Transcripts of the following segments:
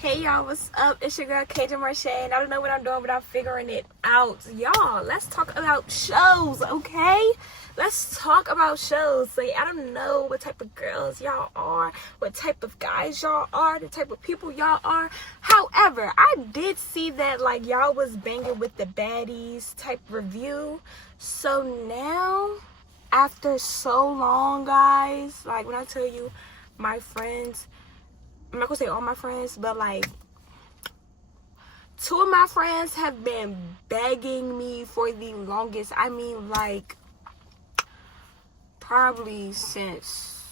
Hey y'all, what's up? It's your girl KJ Marche, and I don't know what I'm doing, but I'm figuring it out. Y'all, let's talk about shows, okay? Let's talk about shows. Like, I don't know what type of girls y'all are, what type of guys y'all are, the type of people y'all are. However, I did see that like y'all was banging with the baddies type review. So now, after so long, guys, like when I tell you, my friends, I'm not gonna say all my friends, but like 2 of my friends have been begging me for the longest. I mean, like probably since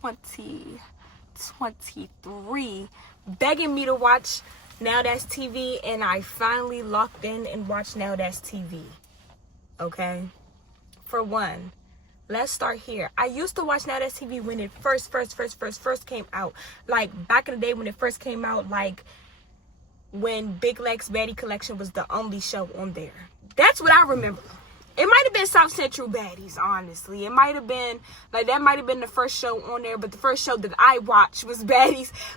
2023, begging me to watch Now That's TV, and I finally locked in and watched Now That's TV. Okay, for one, let's start here. I used to watch Now That's TV when it first came out. Like back in the day when it first came out, like when Big Lex Baddie Collection was the only show on there. That's what I remember. It might have been South Central Baddies, honestly. It might have been, like, that might have been the first show on there, but the first show that I watched was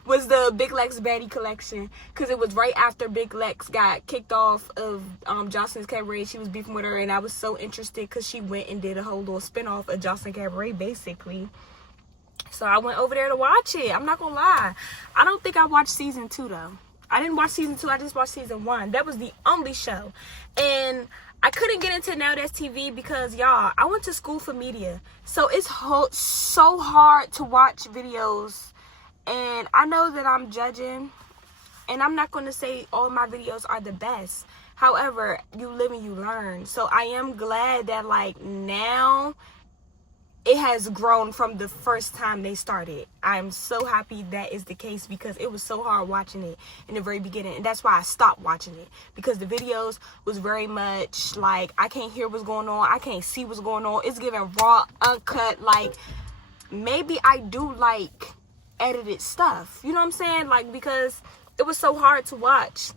was the Big Lex Baddie Collection, because it was right after Big Lex got kicked off of Jocelyn's Cabaret. She was beefing with her, and I was so interested because she went and did a whole little spinoff of Jocelyn Cabaret, basically. So I went over there to watch it. I'm not gonna lie. I don't think I watched season 2, though. I didn't watch season 2. I just watched season 1. That was the only show. And I couldn't get into Now That's TV because, y'all, I went to school for media. So it's so hard to watch videos. And I know that I'm judging. And I'm not going to say all my videos are the best. However, you live and you learn. So I am glad that, like, now it has grown from the first time they started. I'm so happy that is the case because it was so hard watching it in the very beginning. And that's why I stopped watching it, because the videos was very much like, I can't hear what's going on. I can't see what's going on. It's giving raw, uncut. Like, maybe I do like edited stuff. You know what I'm saying? Like, because it was so hard to watch.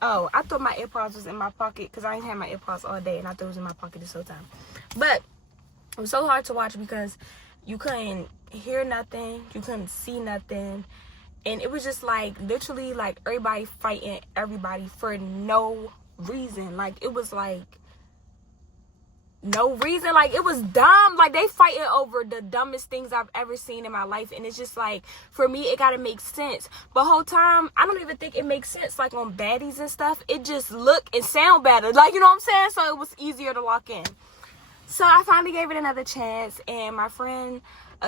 Oh, I thought my AirPods was in my pocket because I ain't had my AirPods all day, and I thought it was in my pocket this whole time. But it was so hard to watch because you couldn't hear nothing, you couldn't see nothing, and it was just like literally like everybody fighting everybody for no reason. Like, it was like no reason. Like, it was dumb. Like, they fighting over the dumbest things I've ever seen in my life, and it's just like, for me, it gotta make sense. But whole time, I don't even think it makes sense. Like, on baddies and stuff, it just look and sound better. Like, you know what I'm saying? So it was easier to lock in. So I finally gave it another chance, and my friend,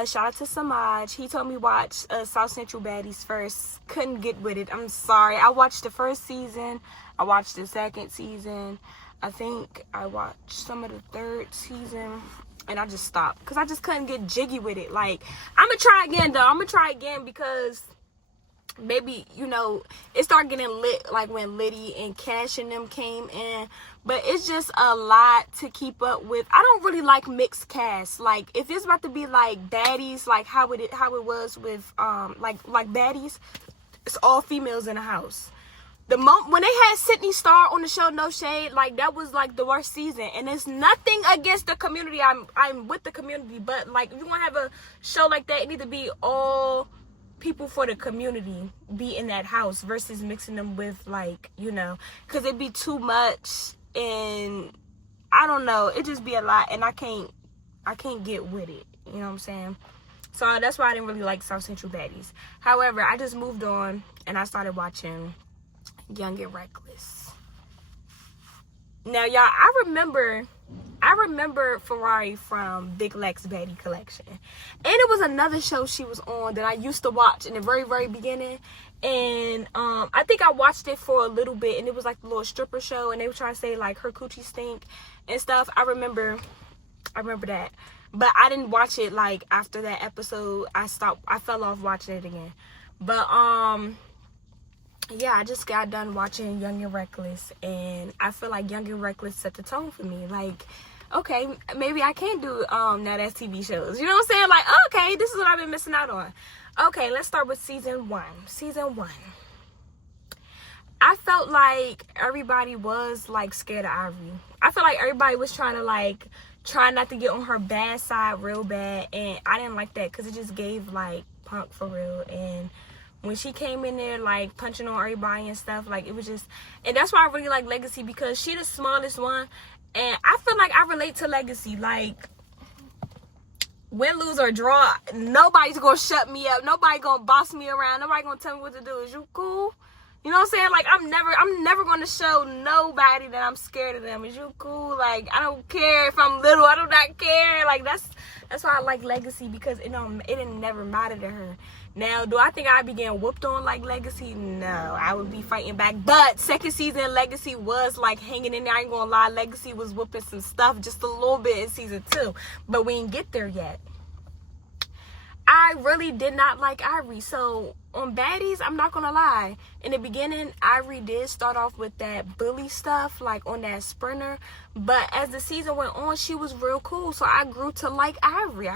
shout out to Samaj, he told me watch South Central Baddies first. Couldn't get with it. I'm sorry. I watched the first season. I watched the second season. I think I watched some of the third season, and I just stopped because I just couldn't get jiggy with it. Like, I'm going to try again, though. I'm going to try again because maybe, you know, it started getting lit like when Liddy and Cash and them came in. But it's just a lot to keep up with. I don't really like mixed cast. Like, if it's about to be like baddies, like how it was with like baddies, it's all females in the house. When they had Sydney Star on the show, No Shade, like, that was like the worst season. And it's nothing against the community. I'm with the community, but like, if you want to have a show like that, it need to be all people for the community be in that house versus mixing them with, like, you know, because it'd be too much, and I don't know, it just be a lot, and I can't get with it, you know what I'm saying? So that's why I didn't really like South Central Baddies. However, I just moved on and I started watching Young and Reckless. Now, y'all, I remember Ferrari from Big Lex Baddie Collection. And it was another show she was on that I used to watch in the very, very beginning. And I think I watched it for a little bit, and it was like the little stripper show, and they were trying to say like her coochie stink and stuff. I remember that. But I didn't watch it like after that episode. I fell off watching it again. But yeah, I just got done watching Young and Reckless, and I feel like Young and Reckless set the tone for me. Like, okay, maybe I can do Now That's TV shows. You know what I'm saying? Like, okay, this is what I've been missing out on. Okay, let's start with season 1. Season 1. I felt like everybody was like scared of Ivory. I feel like everybody was trying to try not to get on her bad side real bad, and I didn't like that because it just gave like punk for real. And when she came in there, like, punching on everybody and stuff, like, it was just... And that's why I really like Legacy, because she the smallest one. And I feel like I relate to Legacy. Like, win, lose, or draw, nobody's gonna shut me up. Nobody gonna boss me around. Nobody gonna tell me what to do. Is you cool? You know what I'm saying? Like, I'm never gonna show nobody that I'm scared of them. Is you cool? Like, I don't care if I'm little. I do not care. Like, that's why I like Legacy, because it didn't never matter to her. Now, do I think I'd be getting whooped on like Legacy? No, I would be fighting back. But second season, Legacy was like hanging in there. I ain't gonna lie, Legacy was whooping some stuff just a little bit in season 2, but we didn't get there yet. I really did not like Ivory. So on Baddies, I'm not gonna lie, in the beginning, Ivory did start off with that bully stuff, like on that sprinter, but as the season went on, she was real cool. So I grew to like Ivory.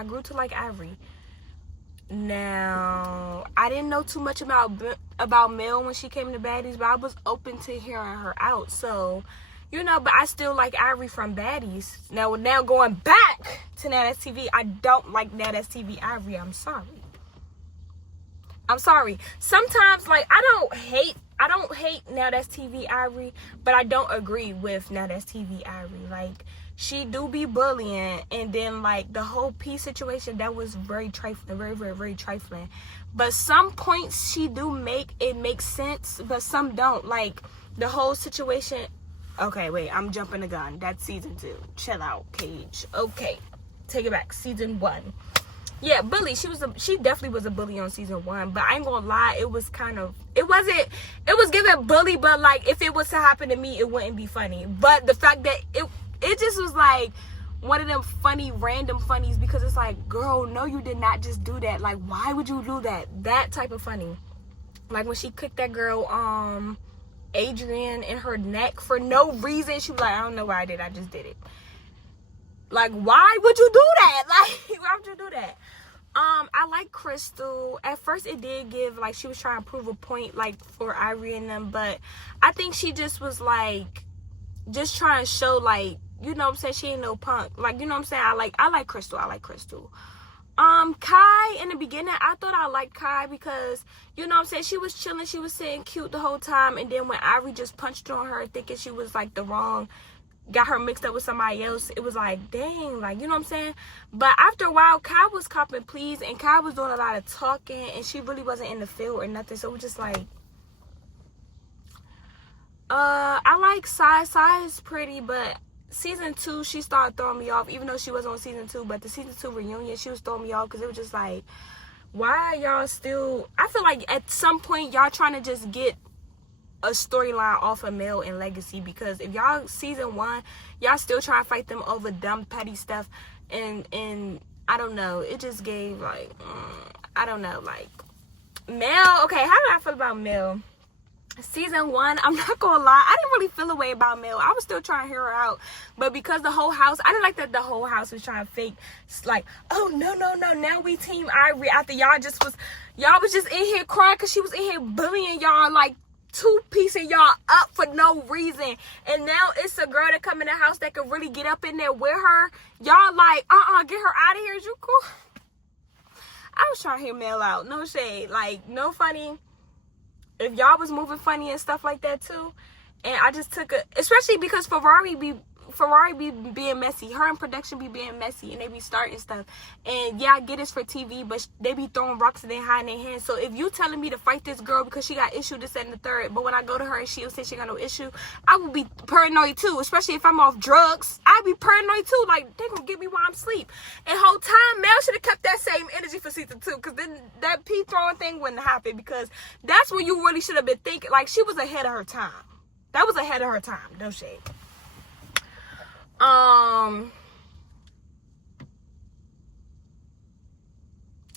Now, I didn't know too much about Mel when she came to Baddies, but I was open to hearing her out. So, you know, but I still like Ivory from Baddies. Now going back to Now That's TV, I don't like Now That's TV Ivory. I'm sorry. Sometimes, like, I don't hate Now That's TV Ivory, but I don't agree with Now That's TV Ivory. Like, she do be bullying, and then like the whole P situation, that was very trifling, very, very, very trifling. But some points she do make sense, but some don't. Like the whole situation. Okay, wait, I'm jumping the gun. That's season 2. Chill out, Cage. Okay, take it back. Season 1. Yeah, bully. She definitely was a bully on season 1. But I ain't gonna lie, it was giving bully, but like if it was to happen to me, it wouldn't be funny. But the fact that it just was like one of them funny, random funnies, because it's like, girl, no, you did not just do that. Like, why would you do that? That type of funny. Like when she kicked that girl, Adrian, in her neck for no reason. She was like, I don't know why I did. I just did it. Like, why would you do that? Like, why would you do that? I like Crystal. At first, it did give, like, she was trying to prove a point, like, for Ivory and them. But I think she just was, like, just trying to show, like, you know what I'm saying, she ain't no punk. Like, you know what I'm saying? I like Crystal. Kai, in the beginning, I thought I liked Kai because, you know what I'm saying, she was chilling, she was sitting cute the whole time, and then when Ivory just punched on her thinking she was, like, got her mixed up with somebody else, it was like, dang, like, you know what I'm saying? But after a while, Kai was copping pleas, and Kai was doing a lot of talking, and she really wasn't in the field or nothing, so it was just like, I like Sai. Sai is pretty, but season 2, she started throwing me off, even though she was on season 2. But the season 2 reunion, she was throwing me off because it was just like, why y'all still... I feel like at some point, y'all trying to just get a storyline off of Mel and Legacy, because if y'all season 1, y'all still trying to fight them over dumb, petty stuff, and I don't know, it just gave, like, I don't know, like, Mel... Okay, how did I feel about Mel? Season 1, I'm not gonna lie, I didn't really feel a way about Mel. I was still trying to hear her out, but because the whole house, I didn't like that the whole house was trying to fake, like, oh no, now we team Ivory, after y'all was just in here crying because she was in here bullying y'all, like, 2-piecing y'all up for no reason. And now it's a girl that come in the house that could really get up in there with her. Y'all like, get her out of here. Is you cool? I was trying to hear Mel out. No shade. Like, no funny. If y'all was moving funny and stuff like that too, and I just took especially because Ferrari be being messy, her in production be being messy, and they be starting stuff, and yeah, I get it's for TV, but they be throwing rocks and they hiding their hands. So if you telling me to fight this girl because she got issue, this and the third, but when I go to her and she'll say she got no issue, I will be paranoid too, especially if I'm off drugs. I be paranoid too, like, they gonna get me while I'm asleep. And whole time, Mel should have kept that same energy for season 2, because then that P throwing thing wouldn't happen, because that's what you really should have been thinking. Like, she was ahead of her time. That was ahead of her time. No shade.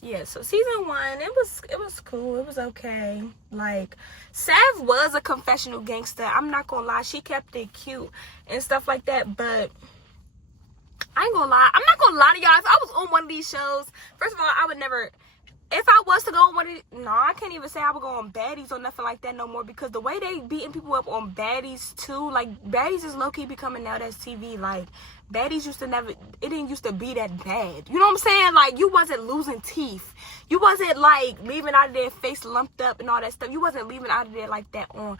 Yeah, so season 1, it was cool. It was okay. Like, Sav was a confessional gangster. I'm not gonna lie, she kept it cute and stuff like that, but I ain't gonna lie. I'm not gonna lie to y'all. If I was on one of these shows, first of all, I would never if I was to go on one of no, I can't even say I would go on baddies or nothing like that no more, because the way they beating people up on baddies too, like baddies is low-key becoming Now That's TV. Like baddies used to never, it didn't used to be that bad. You know what I'm saying? Like you wasn't losing teeth. You wasn't like leaving out of there face lumped up and all that stuff. You wasn't leaving out of there like that on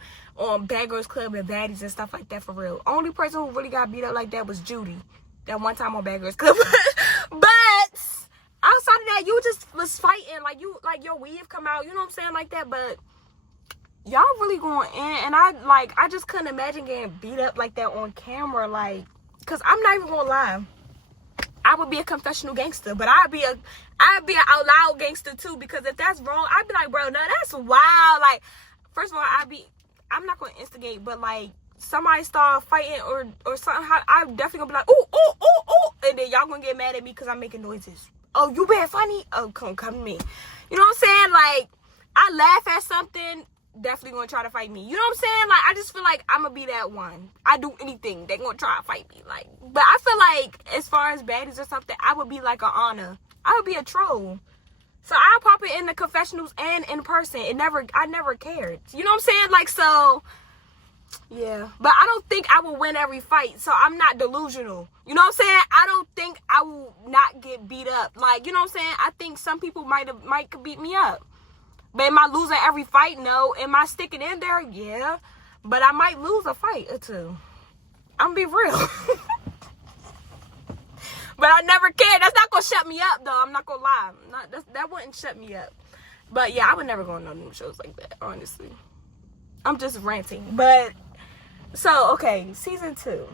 Bad Girls Club and baddies and stuff like that for real. Only person who really got beat up like that was Judy. That one time on Bad Girls Club. But outside of that, you just was fighting, like you, like your weave come out, you know what I'm saying, like that. But y'all really going in, and I just couldn't imagine getting beat up like that on camera, like, cause I'm not even gonna lie, I would be a confessional gangster, but I'd be an out loud gangster too, because if that's wrong, I'd be like, bro, no, that's wild. Like, first of all, I'm not gonna instigate, but like somebody start fighting or something, I'm definitely gonna be like, ooh, ooh, ooh, ooh, and then y'all gonna get mad at me because I'm making noises. Oh, you being funny? Oh, come to me. You know what I'm saying? Like, I laugh at something, definitely gonna try to fight me. You know what I'm saying? Like, I just feel like I'm gonna be that one. I do anything, they gonna try to fight me. Like, but I feel like as far as baddies or something, I would be like an honor. I would be a troll. So I'll pop it in the confessionals and in person. I never cared. You know what I'm saying? Like, so yeah, but I don't think I will win every fight, so I'm not delusional. You know what I'm saying? I don't think I will not get beat up. Like, you know what I'm saying? I think some people might beat me up. But am I losing every fight? No. Am I sticking in there? Yeah. But I might lose a fight or two. I'm gonna be real. But I never cared. That's not gonna shut me up, though. I'm not gonna lie. That wouldn't shut me up. But yeah, I would never go on no new shows like that, honestly. I'm just ranting. But so okay, season 2.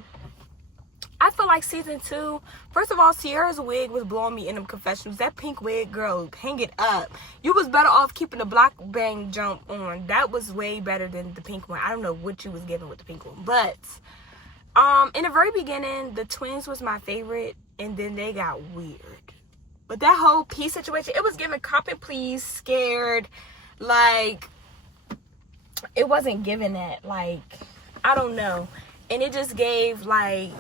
I feel like season 2, first of all, Sierra's wig was blowing me in them confessionals. That pink wig, girl, hang it up. You was better off keeping the black bang jump on. That was way better than the pink one. I don't know what you was giving with the pink one. But in the very beginning, the twins was my favorite, and then they got weird. But that whole P situation, it was giving cop and please, scared, like, it wasn't giving that, like, I don't know. And it just gave, like,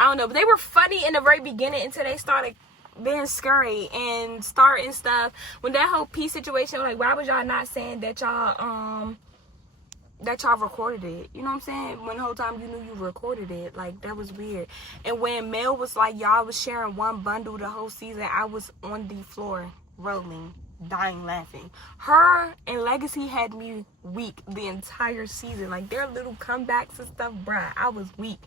I don't know. But they were funny in the very beginning until they started being scary and starting stuff. When that whole P situation, like, why was y'all not saying that y'all recorded it? You know what I'm saying? When the whole time you knew you recorded it. Like, that was weird. And when Mel was like, y'all was sharing one bundle the whole season, I was on the floor rolling, dying laughing. Her and Legacy had me weak the entire season. Like, their little comebacks and stuff, bruh, I was weak.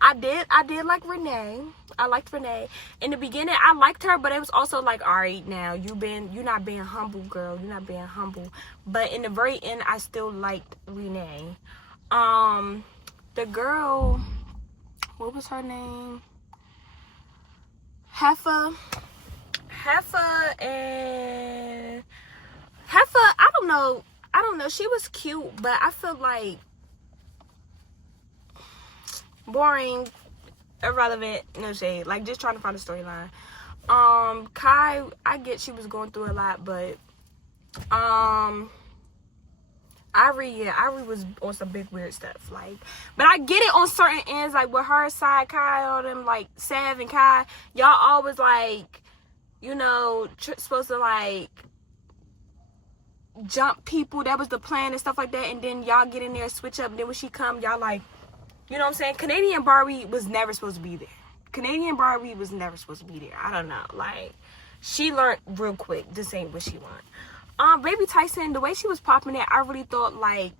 I did like Renee. I liked Renee. In the beginning, I liked her, but it was also like, all right, now you're not being humble, girl. You're not being humble. But in the very end, I still liked Renee. The girl, what was her name? Heifer, I don't know. She was cute, but I feel like boring, irrelevant, no shade. Like, just trying to find a storyline. Kai, I get she was going through a lot, but Ivory was on some big weird stuff. Like, but I get it on certain ends, like with her side, Kai, all them, like Sav and Kai, y'all always like, you know, supposed to like jump people. That was the plan and stuff like that. And then y'all get in there, switch up. And then when she come, y'all like, you know what I'm saying? Canadian Barbie was never supposed to be there. Canadian Barbie was never supposed to be there. I don't know. Like, she learned real quick. This ain't what she want. Baby Tyson, the way she was popping it, I really thought like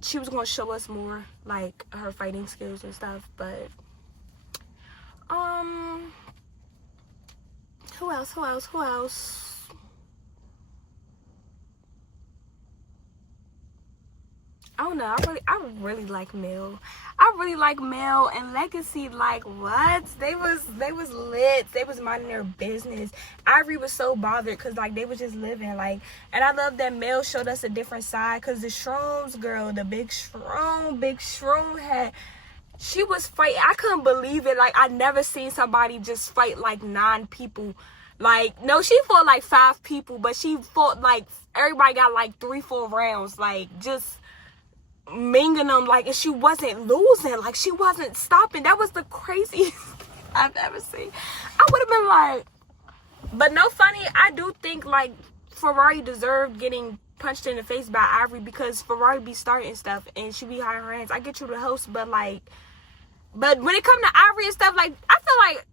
she was gonna show us more like her fighting skills and stuff. But who else? I don't know. I really like Mel. I really like Mel and Legacy. Like, what? They was lit. They was minding their business. Ivory was so bothered because like they was just living. Like, and I love that Mel showed us a different side, because the Shrooms girl, the big Shroom had, she was fighting. I couldn't believe it. Like, I never seen somebody just fight like 9 people. Like, no, she fought like 5 people, but she fought like everybody got like 3-4 rounds. Like, just minging them, like, and she wasn't losing, like she wasn't stopping. That was the craziest I've ever seen. I would have been like, But no funny, I do think like Ferrari deserved getting punched in the face by Ivory, because Ferrari be starting stuff and she be hiding her hands. I get you the host, but when it come to Ivory and stuff, like, I feel like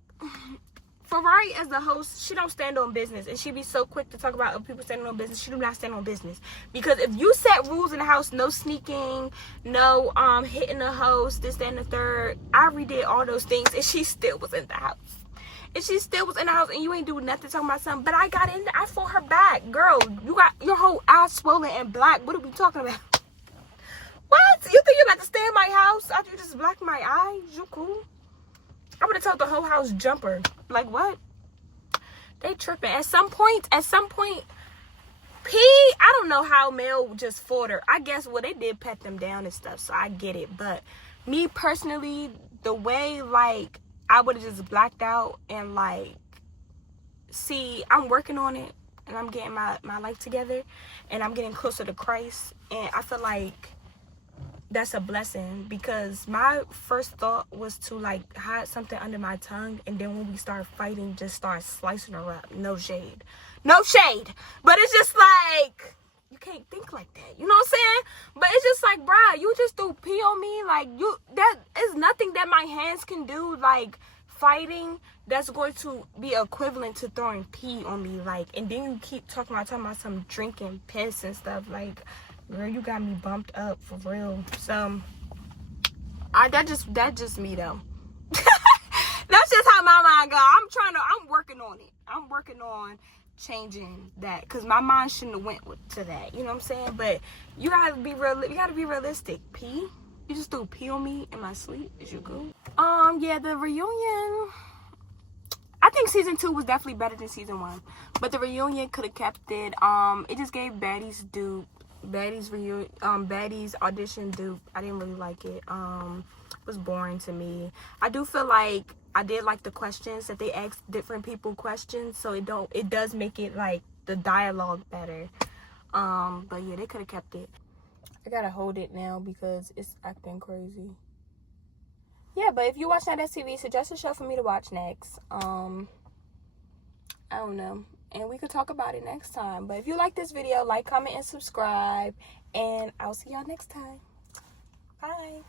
Ferrari as the host, she don't stand on business, and she be so quick to talk about other people standing on business. She do not stand on business, because if you set rules in the house, no sneaking, no hitting the host, this, that, and the third. Ivory did all those things, and she still was in the house. And you ain't doing nothing talking about something. But I got in there. I fought her back. Girl, you got your whole eye swollen and black. What are we talking about? What? You think you're about to stay in my house after you just blacked my eyes? You cool? I would have told the whole house jumper. Like, what? They tripping. At some point, P, I don't know how Mel just fought her. I guess, well, they did pat them down and stuff, so I get it. But me personally, the way, like, I would have just blacked out and, like, see, I'm working on it, and I'm getting my life together, and I'm getting closer to Christ, and I feel like that's a blessing, because my first thought was to, like, hide something under my tongue, and then when we start fighting, just start slicing her up. No shade. No shade. But it's just like, you can't think like that. You know what I'm saying? But it's just like, bruh, you just threw pee on me. Like, that is nothing that my hands can do, like, fighting, that's going to be equivalent to throwing pee on me. Like, and then you keep talking about some drinking piss and stuff. Like, girl, you got me bumped up for real. So, that just me though. That's just how my mind go. I'm working on it. I'm working on changing that, because my mind shouldn't have went to that. You know what I'm saying? But you gotta be real. You gotta be realistic. Pee? You just threw pee on me in my sleep? Is you cool? Yeah, the reunion, I think season 2 was definitely better than season 1, but the reunion could have kept it. It just gave Baddies dupe. Baddies audition dupe. I didn't really like it. It was boring to me. I do feel like I did like the questions that they asked different people questions, so it does make it like the dialogue better. But yeah, they could have kept it. I gotta hold it now because it's acting crazy. Yeah, but if you watch Now That's TV, suggest a show for me to watch next. I don't know. And we could talk about it next time. But if you like this video, like, comment, and subscribe. And I'll see y'all next time. Bye.